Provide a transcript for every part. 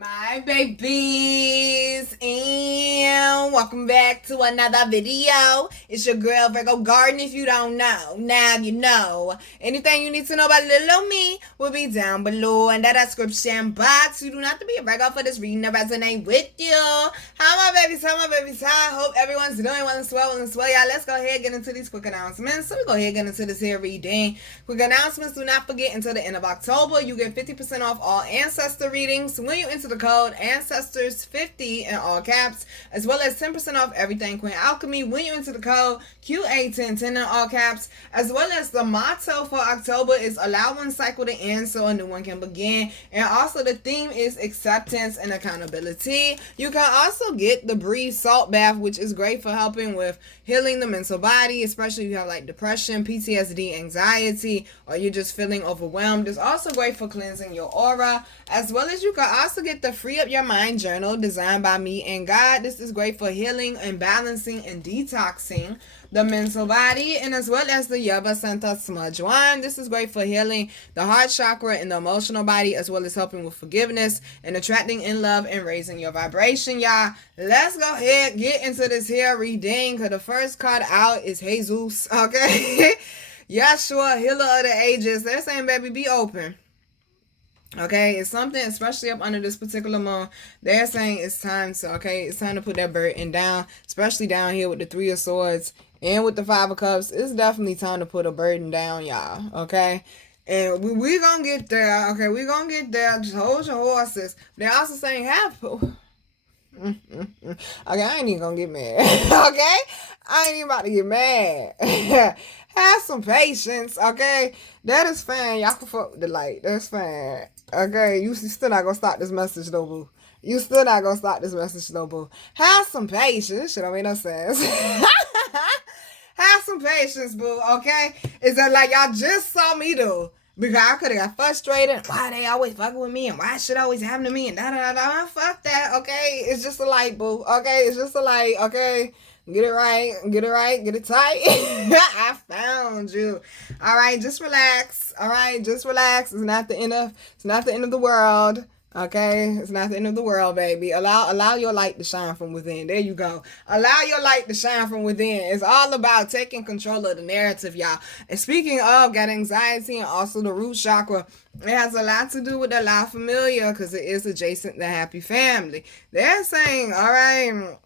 my babies, and welcome back to another video. It's your girl Virgo Garden. If you don't know, now you know. Anything you need to know about little old me will be down below in the description box. You do not have to be a Virgo for this reading to resonate with you. How my babies? How my babies? How? Hope everyone's doing well and swell and swell. Y'all, let's go ahead and get into these quick announcements. So we go ahead and get into this here reading. Quick announcements. Do not forget, until the end of October, you get 50% off all ancestor readings when you enter the code Ancestors50 in all caps, as well as 10% off everything Queen Alchemy when you enter the code QA1010 in all caps, as well as the motto for October is allow one cycle to end so a new one can begin, and also the theme is acceptance and accountability. You can also get the Breathe Salt Bath, which is great for helping with healing the mental body, especially if you have like depression, PTSD, anxiety, or you're just feeling overwhelmed. It's also great for cleansing your aura, as well as you can also get the Free Up Your Mind journal designed by me and God. This is great for healing and balancing and detoxing the mental body, and as well as the Yuba Santa Smudge Wand. This is great for healing the heart chakra and the emotional body, as well as helping with forgiveness and attracting in love and raising your vibration, y'all. Let's go ahead get into this here reading, because the first card out is Jesus, okay? Yeshua, healer of the ages. They're saying, baby, be open. Okay, it's something, especially up under this particular moon, they're saying it's time to put that burden down, especially down here with the Three of Swords and with the Five of Cups. It's definitely time to put a burden down, y'all, okay? And we gonna get there, okay? We gonna get there. Just hold your horses. They're also saying okay, I ain't even gonna get mad. Okay? I ain't even about to get mad. Have some patience, okay? That is fine. Y'all can fuck with the light. That's fine. Okay? You still not gonna stop this message, though, boo. You still not gonna stop this message, though, boo. Have some patience. This shit don't make no sense. Have some patience, boo, okay? Is that like y'all just saw me do? Because I could have got frustrated. Why they always fucking with me, and why shit always happen to me, and da-da-da-da. Fuck that, okay? It's just a light, boo, okay? It's just a light, okay? Get it right, get it tight. I found you. All right, just relax. All right, just relax. It's not the end of the world. Okay, it's not the end of the world, baby. Allow your light to shine from within. There you go. Allow your light to shine from within. It's all about taking control of the narrative, y'all. And speaking of, got anxiety and also the root chakra. It has a lot to do with the La Familia, because it is adjacent to Happy Family. They're saying, all right,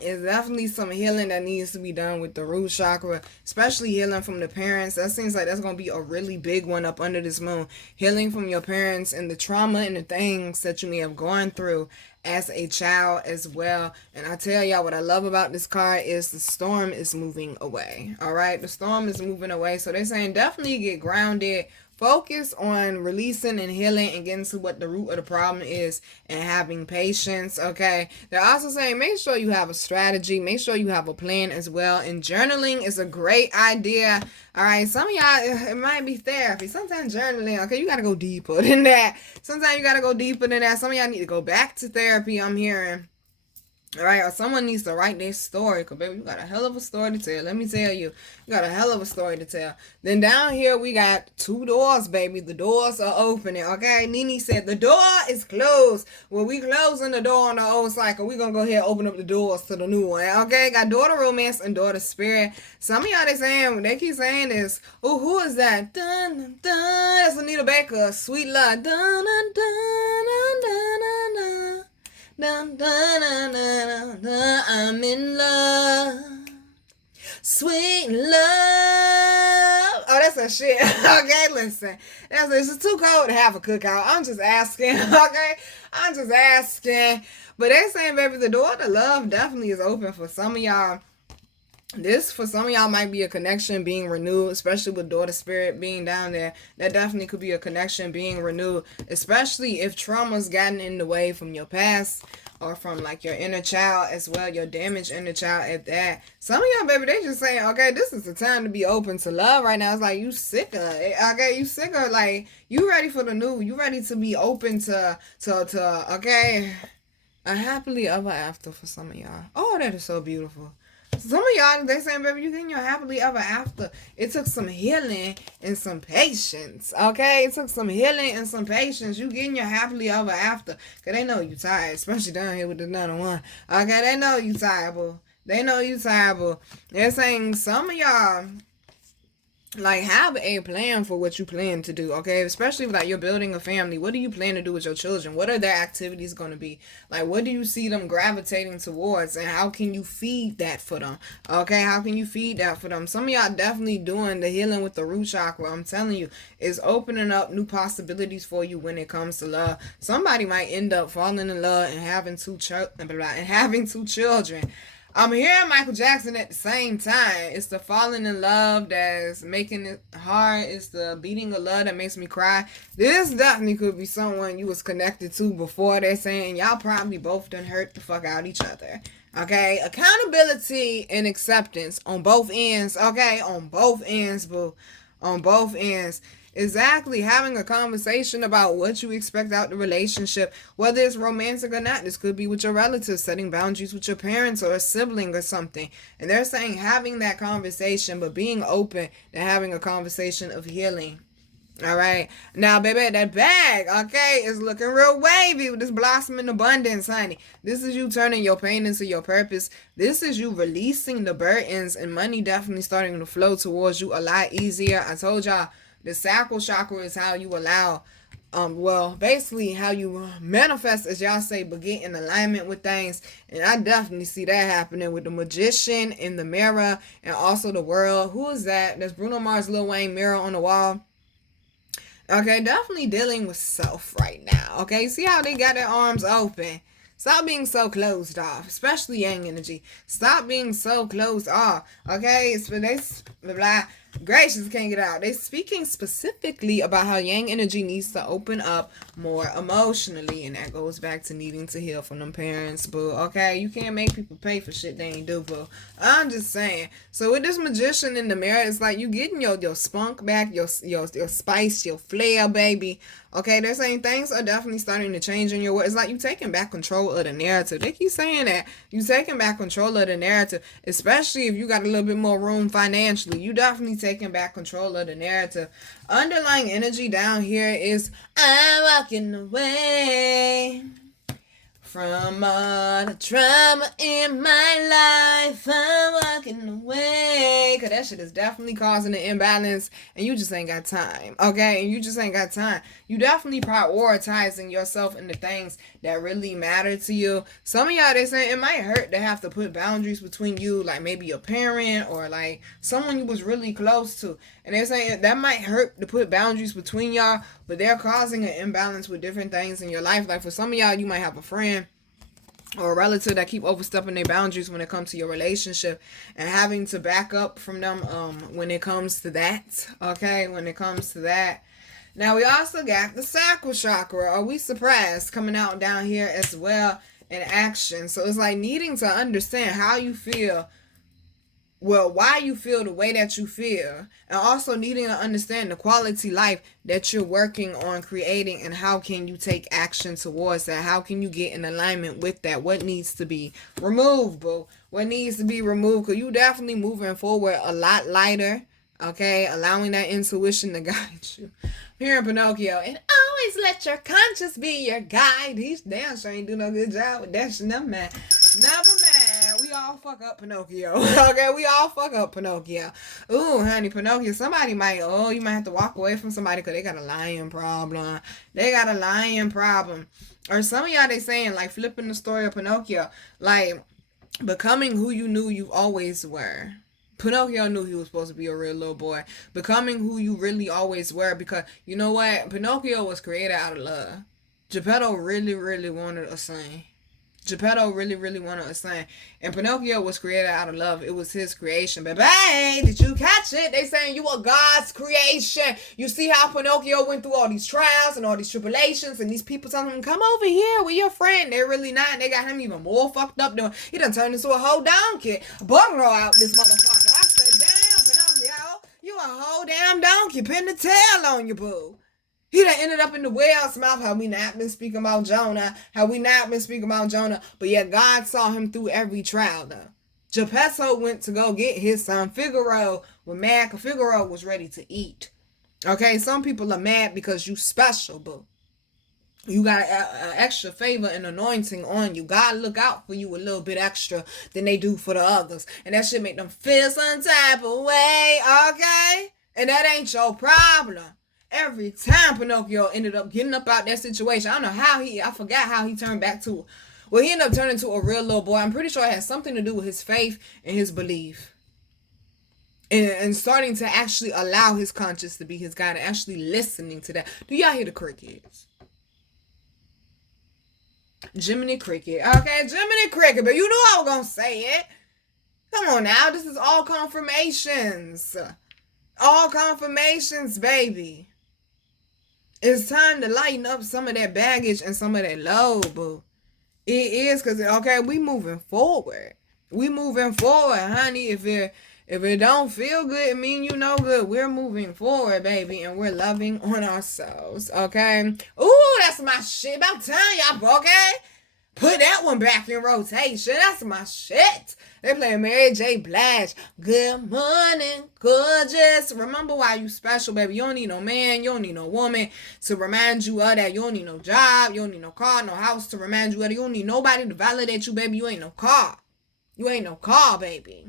it's definitely some healing that needs to be done with the root chakra, especially healing from the parents. That seems like that's going to be a really big one up under this moon. Healing from your parents and the trauma and the things that you may have gone through as a child as well. And I tell y'all, what I love about this card is the storm is moving away. All right, the storm is moving away. So they're saying definitely get grounded. Focus on releasing and healing and getting to what the root of the problem is and having patience, okay? They're also saying make sure you have a strategy. Make sure you have a plan as well. And journaling is a great idea, all right? Some of y'all, it might be therapy. Sometimes journaling, okay, you got to go deeper than that. Sometimes you got to go deeper than that. Some of y'all need to go back to therapy, I'm hearing. All right, or someone needs to write their story, because, baby, you got a hell of a story to tell. Let me tell you, you got a hell of a story to tell. Then down here, we got two doors, baby. The doors are opening, okay? Nene said, the door is closed. Well, we closing the door on the old cycle. We going to go ahead and open up the doors to the new one, okay? Got daughter romance and daughter spirit. Some of y'all, they keep saying this. Oh, who is that? Dun, dun, dun. That's Anita Baker. Sweet love. Dun, dun, dun, dun, dun, dun, dun. Dun, dun, dun, dun, dun, I'm in love. Sweet love. Oh, that's a shit. Okay, listen. It's too cold to have a cookout. I'm just asking, okay? I'm just asking. But they're saying, baby, the door to love definitely is open for some of y'all. This, for some of y'all, might be a connection being renewed, especially with daughter spirit being down there. That definitely could be a connection being renewed, especially if trauma's gotten in the way from your past or from, like, your inner child as well, your damaged inner child at that. Some of y'all, baby, they just saying, okay, this is the time to be open to love right now. It's like, you sick of it, okay? You sick of, like, you ready for the new. You ready to be open to okay, a happily ever after for some of y'all. Oh, that is so beautiful. Some of y'all, they saying, baby, you getting your happily ever after. It took some healing and some patience, okay? It took some healing and some patience. You getting your happily ever after. Because they know you tired, especially down here with the another one. Okay, they know you tired, boo. They know you tired, boo. They're saying some of y'all, like, have a plan for what you plan to do, okay? Especially if, like, you're building a family. What do you plan to do with your children? What are their activities going to be? Like, what do you see them gravitating towards, and how can you feed that for them? Okay, how can you feed that for them? Some of y'all definitely doing the healing with the root chakra. I'm telling you, it's opening up new possibilities for you when it comes to love. Somebody might end up falling in love and having two children. I'm hearing Michael Jackson at the same time. It's the falling in love that's making it hard. It's the beating of love that makes me cry. This definitely could be someone you was connected to before. They're saying y'all probably both done hurt the fuck out each other. Okay? Accountability and acceptance on both ends. Okay? On both ends, boo. On both ends. Exactly. Having a conversation about what you expect out the relationship, whether it's romantic or not. This could be with your relatives, setting boundaries with your parents or a sibling or something. And they're saying having that conversation, but being open to having a conversation of healing. All right. Now, baby, that bag, okay, is looking real wavy with this blossoming abundance, honey. This is you turning your pain into your purpose. This is you releasing the burdens, and money definitely starting to flow towards you a lot easier. I told y'all, the sacral chakra is how you allow, basically how you manifest, as y'all say, but get in alignment with things. And I definitely see that happening with the magician in the mirror and also the world. Who is that? That's Bruno Mars, Lil Wayne, mirror on the wall. Okay, definitely dealing with self right now. Okay, see how they got their arms open. Stop being so closed off, especially yang energy. Stop being so closed off. Okay, it's blah, gracious, can't get out. They're speaking specifically about how yang energy needs to open up more emotionally, and that goes back to needing to heal from them parents, boo. Okay, you can't make people pay for shit they ain't do, boo. I'm just saying. So with this magician in the mirror, it's like you getting your spunk back, your spice, your flair, baby. Okay, they're saying things are definitely starting to change in your world. It's like you taking back control of the narrative. They keep saying that. You taking back control of the narrative, especially if you got a little bit more room financially. You definitely taking back control of the narrative. Underlying energy down here is I'm walking away from all the trauma in my life. I'm walking away. Because that shit is definitely causing an imbalance. And you just ain't got time. Okay? And you just ain't got time. You definitely prioritizing yourself in the things that really matter to you. Some of y'all, they saying it might hurt to have to put boundaries between you, like maybe your parent or like someone you was really close to. And they're saying that might hurt to put boundaries between y'all, but they're causing an imbalance with different things in your life. Like for some of y'all, you might have a friend or a relative that keep overstepping their boundaries when it comes to your relationship, and having to back up from them when it comes to that. Okay, when it comes to that. Now we also got the sacral chakra. Are we surprised? Coming out down here as well in action. So it's like needing to understand how you feel, well, why you feel the way that you feel, and also needing to understand the quality life that you're working on creating, and how can you take action towards that. How can you get in alignment with that? What needs to be removed, boo? What needs to be removed? Because you definitely moving forward a lot lighter, okay? Allowing that intuition to guide you. Here in Pinocchio, and always let your conscience be your guide. He's damn sure ain't do no good job with that shit. Never mind. We all fuck up Pinocchio. Okay, we all fuck up Pinocchio. Ooh, honey, Pinocchio. You might have to walk away from somebody because they got a lying problem. Or some of y'all, they saying, like, flipping the story of Pinocchio, like, becoming who you knew you always were. Pinocchio knew he was supposed to be a real little boy. Becoming who you really always were, because you know what? Pinocchio was created out of love. Geppetto really, really wanted a son. And Pinocchio was created out of love. It was his creation. But babe, did you catch it? They saying you are God's creation. You see how Pinocchio went through all these trials and all these tribulations, and these people telling him, come over here with your friend. They're really not. They got him even more fucked up. He done turned into a whole donkey. Bugger out this motherfucker. I said, damn, Pinocchio, you a whole damn donkey. Pin the tail on you, boo. He done ended up in the whale's mouth. How we not been speaking about Jonah. But yeah, God saw him through every trial, though. Geppetto went to go get his son. Figaro was mad because Figaro was ready to eat. Okay, some people are mad because you special, boo. You got an extra favor and anointing on you. God look out for you a little bit extra than they do for the others. And that should make them feel some type of way, okay? And that ain't your problem. Every time Pinocchio ended up getting up out that situation, I don't know how I forgot how he turned back to, well, he ended up turning to a real little boy. I'm pretty sure it has something to do with his faith and his belief. And starting to actually allow his conscience to be his guide and actually listening to that. Do y'all hear the crickets? Jiminy Cricket. Okay, Jiminy Cricket. But you knew I was going to say it. Come on now. This is all confirmations. All confirmations, baby. It's time to lighten up some of that baggage and some of that load, boo. It is because, okay, we moving forward. We moving forward, honey. If it don't feel good, it mean you know good. We're moving forward, baby, and we're loving on ourselves, okay? Ooh, that's my shit. About time, y'all, okay? Put that one back in rotation. That's my shit. They playing Mary J. Blige. Good morning, gorgeous. Remember why you special, baby. You don't need no man. You don't need no woman to remind you of that. You don't need no job. You don't need no car, no house to remind you of that. You don't need nobody to validate you, baby. You ain't no car. You ain't no car, baby.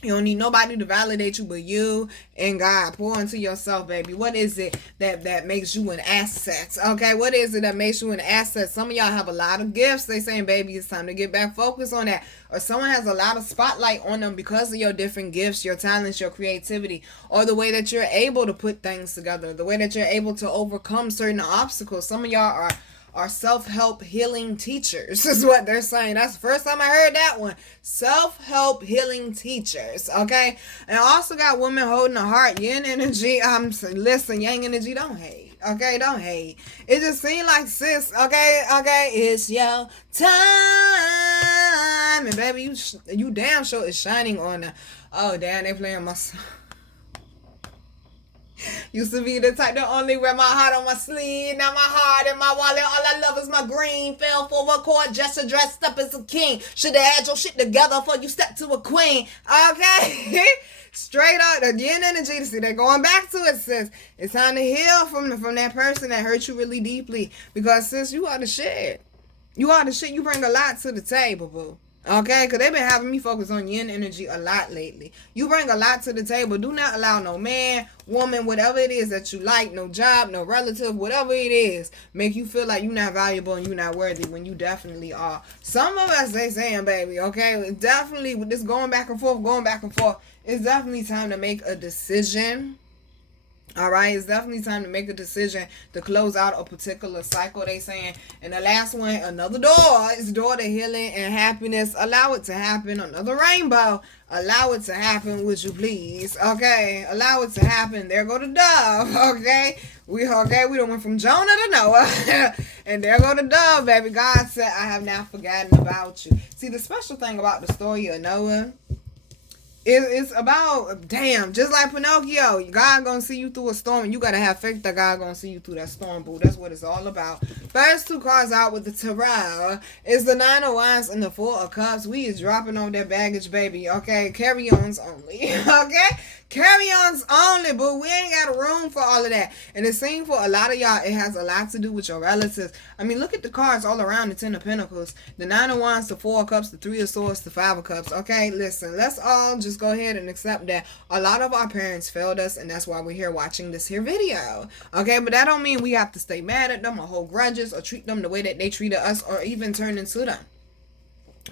You don't need nobody to validate you but you and God. Pour into yourself, baby. What is it that makes you an asset? Okay, what is it that makes you an asset? Some of y'all have a lot of gifts. They saying, baby, it's time to get back focused on that. Or someone has a lot of spotlight on them because of your different gifts, your talents, your creativity, or the way that you're able to put things together, the way that you're able to overcome certain obstacles. Some of y'all are self-help healing teachers is what they're saying. That's the first time I heard that one. Self-help healing teachers, okay? And I also got women holding a heart, yin energy. Listen, yang energy, don't hate, okay? Don't hate. It just seems like, sis, okay, it's your time. And baby, you damn sure is shining on the, oh, damn, they playing my song. Used to be the type that only wear my heart on my sleeve. Now my heart and my wallet, all I love is my green. Fell for a court jester dressed up as a king. Shoulda had your shit together before you step to a queen. Okay? Straight up, the yin energy. See, they're going back to it, sis. It's time to heal from that person that hurt you really deeply. Because, sis, you are the shit. You are the shit. You bring a lot to the table, boo. Okay, because they've been having me focus on yin energy a lot lately. You bring a lot to the table. Do not allow no man, woman, whatever it is that you like, no job, no relative, whatever it is, make you feel like you're not valuable and you're not worthy when you definitely are. Some of us, they saying, baby, okay, definitely with this going back and forth, it's definitely time to make a decision. All right, it's definitely time to make a decision to close out a particular cycle, they saying. And the last one, another door. It's door to healing and happiness. Allow it to happen. Another rainbow. Allow it to happen, would you please? Okay, allow it to happen. There go the dove. Okay, we done went from Jonah to Noah. And there go the dove, baby. God said, I have not forgotten about you. See, the special thing about the story of Noah, it's about, damn, just like Pinocchio, God gonna see you through a storm, and you gotta have faith that God gonna see you through that storm, boo. That's what it's all about. First two cards out with the tarot is the Nine of Wands and the Four of Cups. We is dropping on that baggage, baby. Okay, carry-ons only. Okay, carry-ons only, boo. We ain't got room for all of that. And it seems for a lot of y'all, it has a lot to do with your relatives. I mean, look at the cards all around the Ten of Pentacles, the Nine of Wands, the Four of Cups, the Three of Swords, the Five of Cups. Okay, listen, let's all just go ahead and accept that a lot of our parents failed us, and that's why we're here watching this here video. Okay, but that don't mean we have to stay mad at them or hold grudges or treat them the way that they treated us or even turn into them.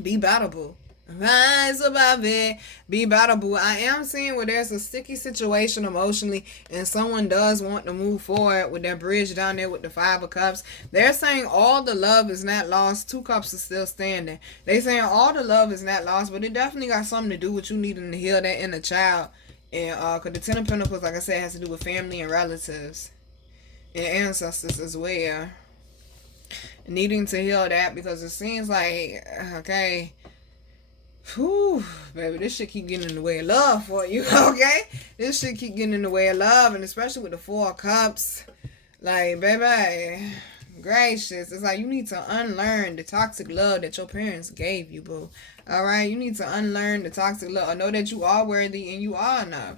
Be better, boo. Rise above it. Be better, boo. I am seeing where there's a sticky situation emotionally and someone does want to move forward with that bridge down there with the Five of Cups. They're saying all the love is not lost. Two cups are still standing. They saying all the love is not lost, but it definitely got something to do with you needing to heal that inner child. And because the Ten of Pentacles, like I said, has to do with family and relatives and ancestors as well. Needing to heal that because it seems like, okay, whew, baby, this shit keep getting in the way of love for you, okay? This shit keep getting in the way of love, and especially with the Four of Cups. Like, baby, gracious. It's like you need to unlearn the toxic love that your parents gave you, boo. All right? You need to unlearn the toxic love. Or know that you are worthy and you are enough.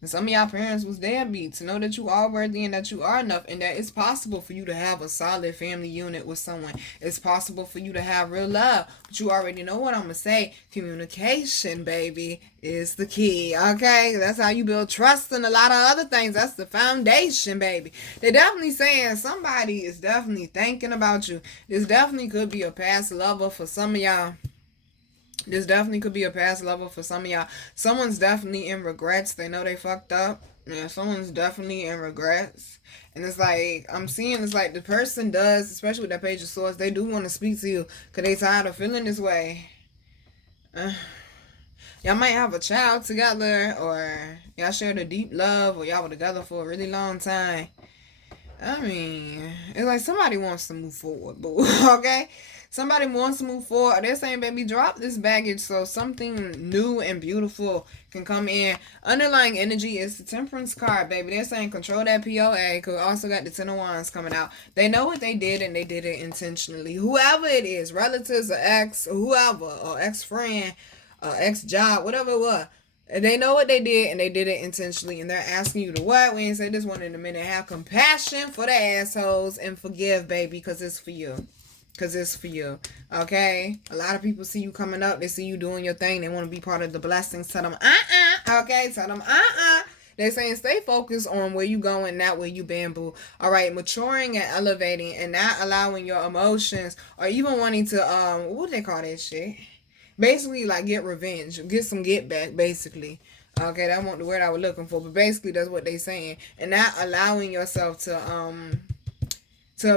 And some of y'all parents was deadbeats. To know that you are worthy and that you are enough, and that it's possible for you to have a solid family unit with someone. It's possible for you to have real love. But you already know what I'm going to say. Communication, baby, is the key. Okay? That's how you build trust and a lot of other things. That's the foundation, baby. They're definitely saying somebody is definitely thinking about you. This definitely could be a past lover for some of y'all. This definitely could be a past lover for some of y'all. Someone's definitely in regrets. They know they fucked up. Yeah, someone's definitely in regrets. And it's like, I'm seeing it's like the person does, especially with that Page of Swords, they do want to speak to you because they tired of feeling this way. Y'all might have a child together, or y'all shared a deep love, or y'all were together for a really long time. I mean, it's like somebody wants to move forward, boo. Okay? Somebody wants to move forward. They're saying, baby, drop this baggage so something new and beautiful can come in. Underlying energy is the Temperance card, baby. They're saying control that POA. Because also got the Ten of Wands coming out. They know what they did and they did it intentionally. Whoever it is, relatives or ex, or whoever, or ex-friend, or ex-job, whatever it was. They know what they did and they did it intentionally, and they're asking you to what? We ain't say this one in a minute. Have compassion for the assholes and forgive, baby, because it's for you. Because it's for you. Okay? A lot of people see you coming up. They see you doing your thing. They want to be part of the blessings. Tell them, okay? Tell them, They're saying stay focused on where you going, not where you been, boo. All right? Maturing and elevating and not allowing your emotions or even wanting to, what do they call that shit? Basically, like, get revenge. Get some get back, basically. Okay? That's not the word I was looking for. But basically, that's what they're saying. And not allowing yourself to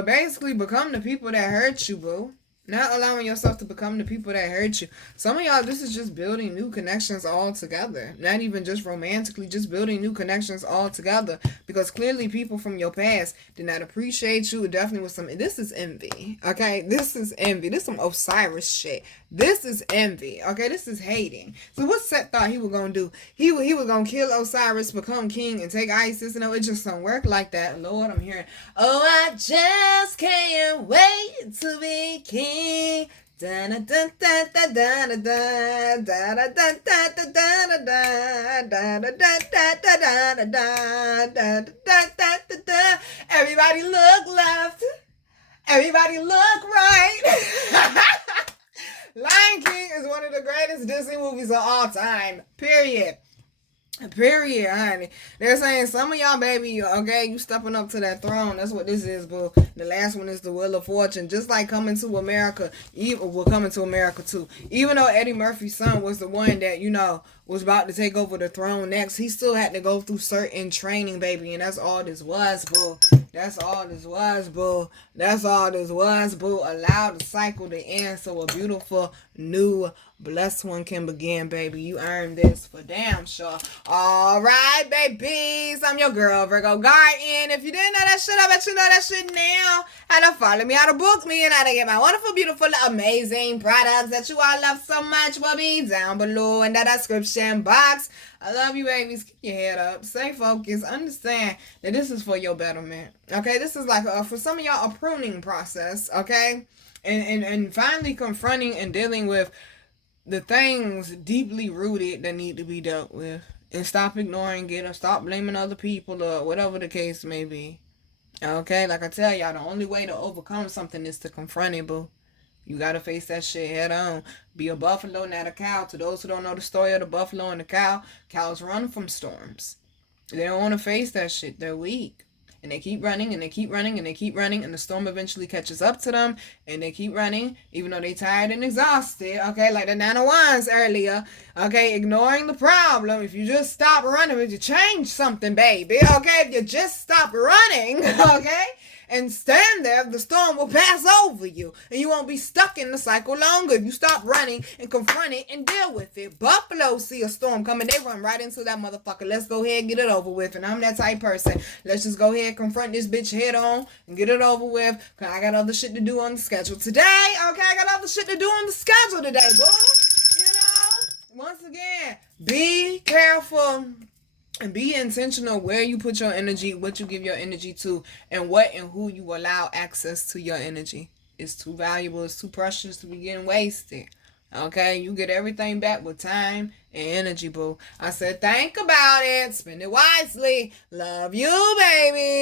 basically become the people that hurt you, boo. Not allowing yourself to become the people that hurt you. Some of y'all, this is just building new connections all together. Not even just romantically, just building new connections all together. Because clearly people from your past did not appreciate you. It definitely was some, this is envy. Okay? This is envy. This is some Osiris shit. This is envy. Okay? This is hating. So what Seth thought he was going to do? He was going to kill Osiris, become king, and take Isis. You know, it just don't work like that. Lord, I'm hearing, oh, I just can't wait to be king. Everybody look left. Everybody look right. Lion King is one of the greatest Disney movies of all time. Period, honey. They're saying some of y'all, baby, okay, you stepping up to that throne. That's what this is, boo. The last one is the Wheel of Fortune. Just like Coming to America, we're Coming to America too. Even though Eddie Murphy's son was the one that, you know, was about to take over the throne next, he still had to go through certain training, baby. And that's all this was, boo. That's all this was, boo. That's all this was, boo. Allow the cycle to end so a beautiful, new, blessed one can begin, baby. You earned this for damn sure. All right, babies. I'm your girl, Virgo Garden. If you didn't know that shit, I bet you know that shit now. How to follow me, how to book me, and how to get my wonderful, beautiful, amazing products that you all love so much will be down below in the description box. I love you, babies. Keep your head up. Stay focused. Understand that this is for your betterment. Okay? This is like, for some of y'all, a pruning process. Okay? And finally confronting and dealing with the things deeply rooted that need to be dealt with. And stop ignoring it or stop blaming other people or whatever the case may be. Okay? Like I tell y'all, the only way to overcome something is to confront it, boo. You gotta face that shit head on. Be a buffalo, not a cow. To those who don't know the story of the buffalo and the cow, cows run from storms. They don't want to face that shit. They're weak. And they keep running, and they keep running, and they keep running, and the storm eventually catches up to them, and they keep running, even though they tired and exhausted, okay, like the Nine of Wands earlier, okay, ignoring the problem. If you just stop running, if you change something, baby, okay, if you just stop running, okay, and stand there, the storm will pass over you, and you won't be stuck in the cycle longer if you stop running and confront it and deal with it. Buffalo see a storm coming, they run right into that motherfucker. Let's go ahead and get it over with, and I'm that type person. Let's just go ahead and confront this bitch head on and get it over with, because I got other shit to do on the schedule today, okay? I got other shit to do on the schedule today, boo. You know, once again, be careful And be intentional where you put your energy, what you give your energy to, and what and who you allow access to your energy. It's too valuable, it's too precious to be getting wasted. Okay, you get everything back with time and energy, boo. I said, think about it, spend it wisely. Love you, baby.